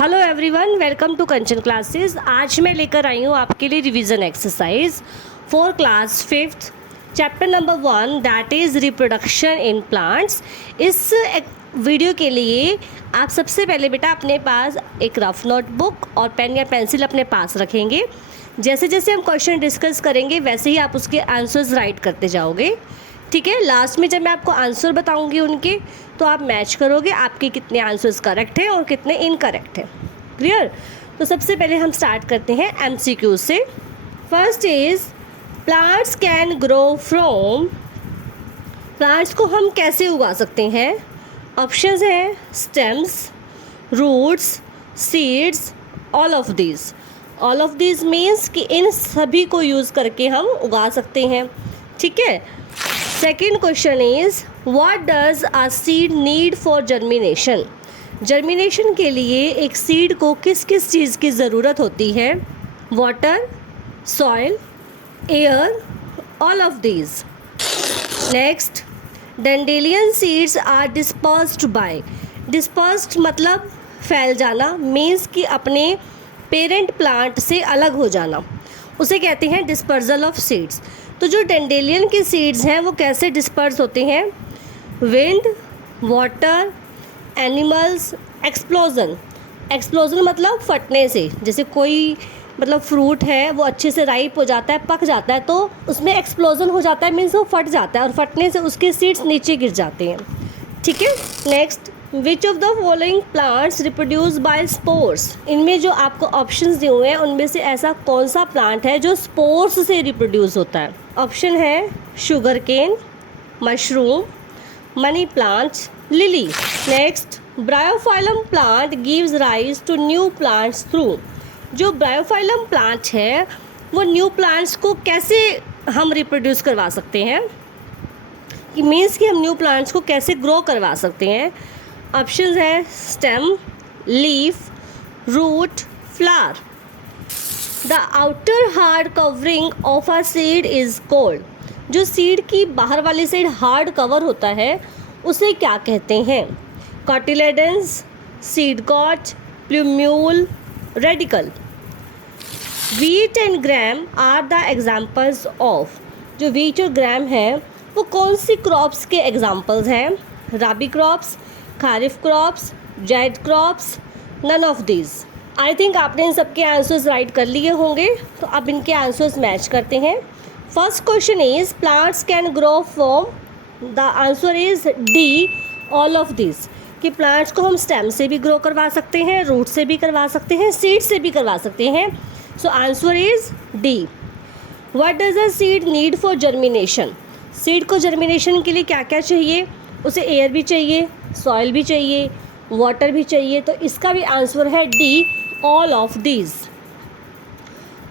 Hello everyone, welcome to Kanchan classes. आज मैं लेकर आई हूँ आपके लिए revision exercise for class 5th chapter number 1 that is reproduction in plants. इस वीडियो के लिए आप सबसे पहले बेटा अपने पास एक रफ नोटबुक और पेन या पेंसिल अपने पास रखेंगे। जैसे जैसे हम क्वेश्चन डिस्कस करेंगे वैसे ही आप उसके आंसर्स राइट करते जाओगे, ठीक है। लास्ट में जब मैं आपको आंसर बताऊंगी उनके, तो आप मैच करोगे आपके कितने आंसर्स करेक्ट हैं और कितने इनकरेक्ट हैं। क्लियर? तो सबसे पहले हम स्टार्ट करते हैं एमसीक्यू से। First is plants can grow from. Plants को हम कैसे उगा सकते हैं? ऑप्शंस हैं stems, roots, seeds, all of these. All of these means कि इन सभी को यूज़ करके हम उगा सकते हैं, ठीक है। Second question is what does a seed need for germination. Germination के लिए एक सीड को किस किस चीज़ की ज़रूरत होती है? Water, soil, air, all of these. Next, dandelion seeds are dispersed by. Dispersed मतलब फैल जाना, मीन्स कि अपने पेरेंट प्लांट से अलग हो जाना, उसे कहते हैं डिस्पर्जल ऑफ सीड्स। तो जो डैंडेलियन के सीड्स हैं वो कैसे डिस्पर्स होते हैं? Wind, water, animals, explosion. Explosion मतलब फटने से। जैसे कोई मतलब फ्रूट है वो अच्छे से राइप हो जाता है, पक जाता है, तो उसमें एक्सप्लोजन हो जाता है, मीन्स वो फट जाता है और फटने से उसके सीड्स नीचे गिर जाते हैं, ठीक है। Next, which of the following plants reproduce bye spores. इनमें जो आपको ऑप्शंस दिए हुए हैं उनमें से ऐसा कौन सा प्लांट है जो स्पोर्स से रिप्रोड्यूस होता है? ऑप्शन है sugar cane, mushroom, money plant, lily. Next, bryophyllum plant gives rise to new plants through. जो ब्रायोफाइलम प्लांट है वो न्यू प्लांट्स को कैसे हम रिप्रोड्यूस करवा सकते हैं? कि मीन्स कि हम न्यू प्लांट्स को कैसे ग्रो करवा सकते हैं? ऑप्शंस है stem, leaf, root, flower. The outer hard covering of a seed is called. जो सीड की बाहर वाली साइड हार्ड कवर होता है उसे क्या कहते हैं? Cotyledons, seed coat, plumule, radicle. Wheat and gram are the examples of. जो वीट और ग्राम है वो कौन सी क्रॉप्स के एग्जाम्पल्स हैं? Rabi crops, kharif crops, zaid crops, none of these. I think आपने इन सबके आंसर्स राइट कर लिए होंगे, तो अब इनके आंसर्स मैच करते हैं। First question is plants can grow from. The answer is D, all of this. कि प्लांट्स को हम स्टेम से भी ग्रो करवा सकते हैं, रूट से भी करवा सकते हैं, सीड से भी करवा सकते हैं। So answer is D. What does a seed need for germination. Seed को जर्मिनेशन के लिए क्या क्या चाहिए? उसे एयर भी चाहिए, सॉइल भी चाहिए, वाटर भी चाहिए, तो इसका भी आंसर है D, all of these.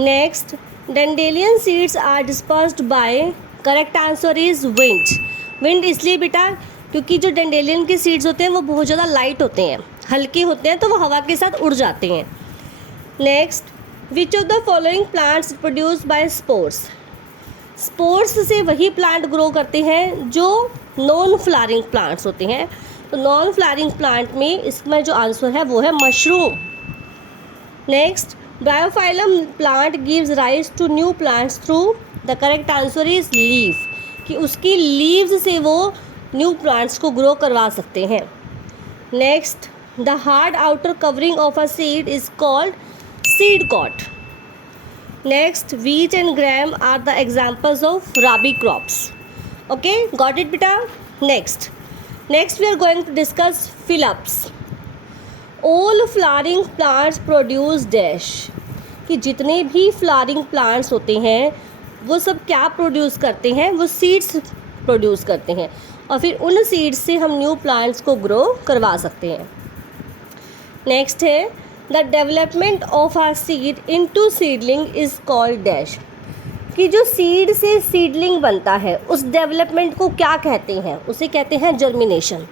Next, dandelion seeds are dispersed by. Correct answer is wind. Wind इसलिए बेटा क्योंकि जो डैंडेलियन के सीड्स होते हैं वो बहुत ज़्यादा लाइट होते हैं, हल्के होते हैं, तो वो हवा के साथ उड़ जाते हैं। Next, which of the following plants produce by spores. Spores से वही प्लांट ग्रो करते हैं जो नॉन फ्लावरिंग प्लांट्स होते हैं। तो नॉन फ्लावरिंग प्लांट में इसमें जो आंसर है वो है mushroom. Next, bryophyllum plant gives rise to new plants through. The correct answer is leaf. कि उसकी लीव्स से वो न्यू प्लांट्स को ग्रो करवा सकते हैं। Next, the hard outer covering of a seed is called seed coat. Next, wheat and gram are the examples of rabi crops. Okay, got it beta? Next we are going to discuss fill-ups. All flowering plants produce dash. कि जितने भी flowering plants होते हैं वो सब क्या produce करते हैं? वो सीड्स प्रोड्यूस करते हैं और फिर उन सीड्स से हम न्यू प्लांट्स को ग्रो करवा सकते हैं। नेक्स्ट है the development of a seed into seedling is called dash. कि जो सीड से सीडलिंग बनता है उस डेवलपमेंट को क्या कहते हैं? उसे कहते हैं जर्मिनेशन।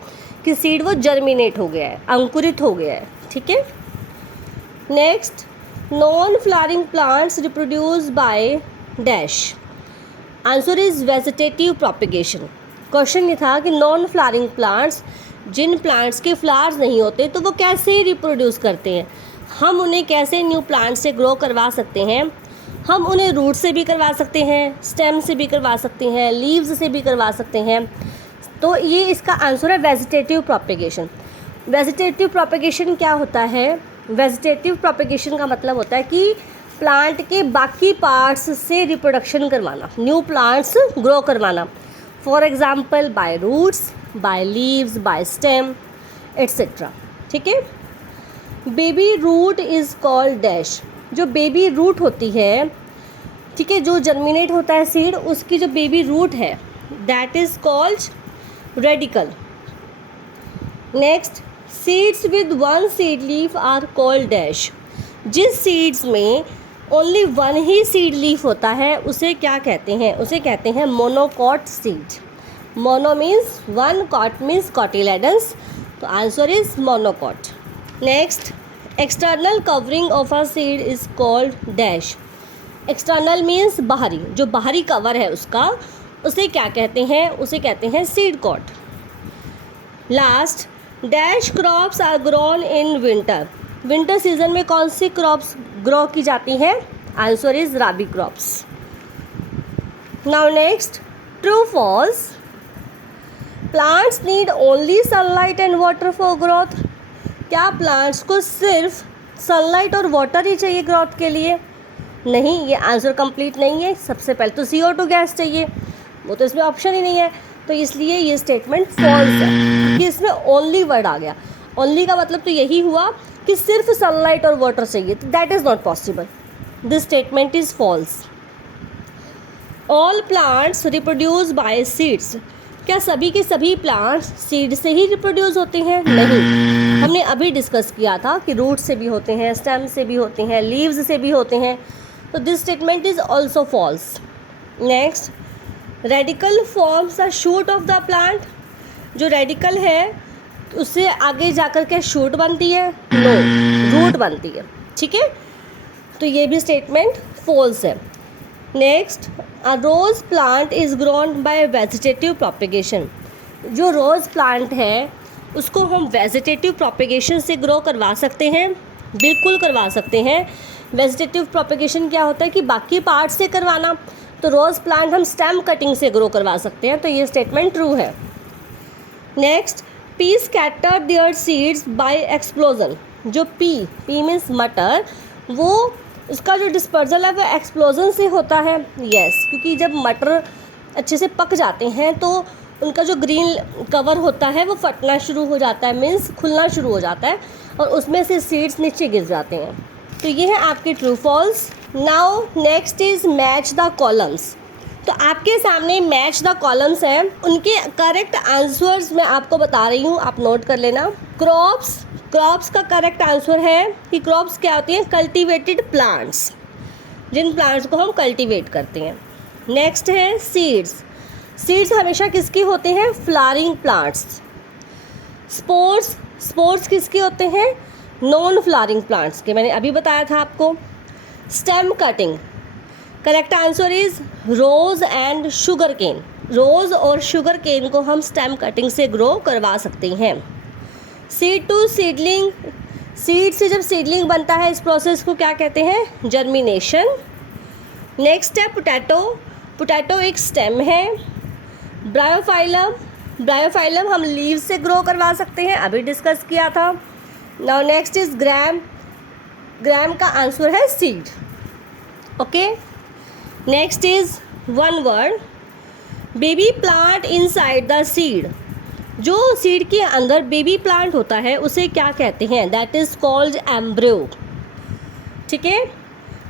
कि सीड वो जर्मिनेट हो गया है, अंकुरित हो गया है, ठीक है। Next, non flowering plants reproduce by dash. Answer is vegetative propagation. Question ये था कि नॉन फ्लावरिंग प्लांट्स जिन प्लांट्स के फ्लावर्स नहीं होते तो वो कैसे रिप्रोड्यूस करते हैं, हम उन्हें कैसे न्यू प्लांट से ग्रो करवा सकते हैं। हम उन्हें रूट से भी करवा सकते हैं, स्टेम से भी करवा सकते हैं, लीव्स से भी करवा सकते हैं। तो ये इसका आंसर है वेजिटेटिव प्रोपेगेशन। वेजिटेटिव प्रोपेगेशन क्या होता है? वेजिटेटिव प्रोपेगेशन का मतलब होता है कि प्लांट के बाकी पार्ट्स से रिप्रोडक्शन करवाना, न्यू प्लांट्स ग्रो करवाना। For example by roots, by leaves, by stem etcetera. ठीक है। Baby root is called dash. जो बेबी रूट होती है, ठीक है, जो जर्मिनेट होता है सीड, उसकी जो बेबी रूट है that is called radicle. Next, seeds with one seed leaf are called dash. जिस सीड्स में ओनली वन ही सीड लीफ होता है उसे क्या कहते हैं? उसे कहते हैं monocot seed. Mono means one, cot means cotyledons, तो answer is monocot. Next, external covering of a seed is called dash. External means बाहरी, जो बाहरी कवर है उसका, उसे क्या कहते हैं? उसे कहते हैं seed coat. Last, dash crops are grown in winter. Winter season में कौन सी क्रॉप्स ग्रो की जाती हैं? Answer is rabi crops. Now next, true false. Plants need only sunlight and water for growth. क्या प्लांट्स को सिर्फ सनलाइट और वाटर ही चाहिए ग्रोथ के लिए? नहीं, ये आंसर कंप्लीट नहीं है। सबसे पहले तो CO2 गैस चाहिए, वो तो इसमें ऑप्शन ही नहीं है, तो इसलिए ये स्टेटमेंट फॉल्स है कि इसमें ओनली वर्ड आ गया। ओनली का मतलब तो यही हुआ कि सिर्फ सनलाइट और वाटर चाहिए, तो that is not possible. This statement is false. All plants reproduce by seeds. क्या सभी के सभी प्लांट्स सीड से ही रिप्रोड्यूस होते हैं? नहीं, हमने अभी डिस्कस किया था कि रूट से भी होते हैं, स्टेम से भी होते हैं, लीव्स से भी होते हैं, तो this statement is also false. Next, radical forms a shoot of the plant. जो रेडिकल है उससे आगे जाकर के शूट बनती है? नो, रूट बनती है। ठीक है, तो ये भी स्टेटमेंट फॉल्स है। Next, a rose plant is grown by vegetative propagation. जो रोज़ प्लांट है उसको हम वेजिटेटिव प्रोपेगेशन से ग्रो करवा सकते हैं? बिल्कुल करवा सकते हैं। वेजिटेटिव प्रोपेगेशन क्या होता है कि बाकी पार्ट से करवाना, तो रोज़ प्लांट हम स्टेम कटिंग से ग्रो करवा सकते हैं, तो ये स्टेटमेंट ट्रू है। Next, pea scatter their seeds by explosion. जो पी मीन्स मटर, वो उसका जो डिस्पर्जल है वो एक्सप्लोजन से होता है। यस, क्योंकि जब मटर अच्छे से पक जाते हैं तो उनका जो ग्रीन कवर होता है वो फटना शुरू हो जाता है, मीन्स खुलना शुरू हो जाता है, और उसमें से सीड्स नीचे गिर जाते हैं। तो ये है आपके true false. Now next is match the columns. तो आपके सामने मैच द कॉलम्स हैं, उनके करेक्ट आंसर्स मैं आपको बता रही हूँ, आप नोट कर लेना। क्रॉप्स का करेक्ट आंसर है कि क्रॉप्स क्या होती हैं? कल्टीवेटेड प्लांट्स, जिन प्लांट्स को हम कल्टीवेट करते हैं। नेक्स्ट है सीड्स हमेशा किसके होते हैं? Flowering plants. स्पोर्स किसके होते हैं? नॉन फ्लावरिंग प्लांट्स के, मैंने अभी बताया था आपको। Stem cutting, correct answer is rose and sugarcane. Rose और शुगर केन को हम स्टेम कटिंग से ग्रो करवा सकते हैं। सीड टू सीडलिंग, सीड से जब सीडलिंग बनता है इस प्रोसेस को क्या कहते हैं? जर्मिनेशन। नेक्स्ट है पोटैटो एक स्टेम है। ब्रायोफाइलम हम लीव्स से ग्रो करवा सकते हैं, अभी डिस्कस किया था। नाउ नेक्स्ट इज ग्राम का आंसर है seed. Okay, next is one word, baby plant inside the seed. जो सीड के अंदर बेबी प्लांट होता है उसे क्या कहते हैं? That is called embryo. ठीक है।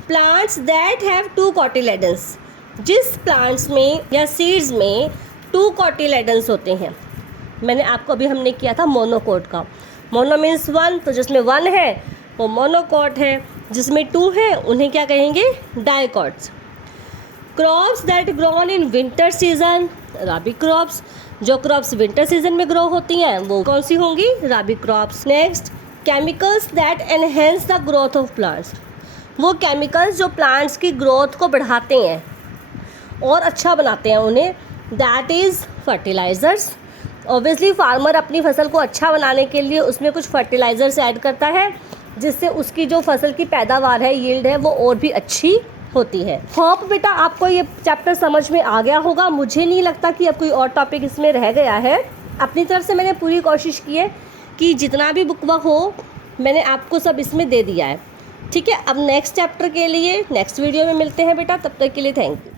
Plants that have 2 cotyledons. जिस प्लांट्स में या सीड्स में 2 कॉटिलेडन्स होते हैं, मैंने आपको अभी हमने किया था मोनोकॉट का। मोनो मीन्स 1, तो जिसमें 1 है वो मोनोकॉट है, जिसमें 2 है उन्हें क्या कहेंगे? Dicots. Crops that grown in winter season, rabi crops. जो क्रॉप्स विंटर सीजन में ग्रो होती हैं वो कौन सी होंगी? Rabi crops. Next, chemicals that enhance the growth of plants. वो केमिकल्स जो प्लांट्स की ग्रोथ को बढ़ाते हैं और अच्छा बनाते हैं उन्हें, that is fertilisers. Obviously farmer अपनी फसल को अच्छा बनाने के लिए उसमें कुछ फर्टिलाइज़र्स ऐड करता है, जिससे उसकी जो फसल की पैदावार है, यील्ड है, वो और भी अच्छी होती है। होप बेटा आपको ये चैप्टर समझ में आ गया होगा। मुझे नहीं लगता कि अब कोई और टॉपिक इसमें रह गया है। अपनी तरफ से मैंने पूरी कोशिश की है कि जितना भी बुक वर्क हो मैंने आपको सब इसमें दे दिया है। ठीक है, अब नेक्स्ट चैप्टर के लिए नेक्स्ट वीडियो में मिलते हैं बेटा, तब तक के लिए थैंक यू।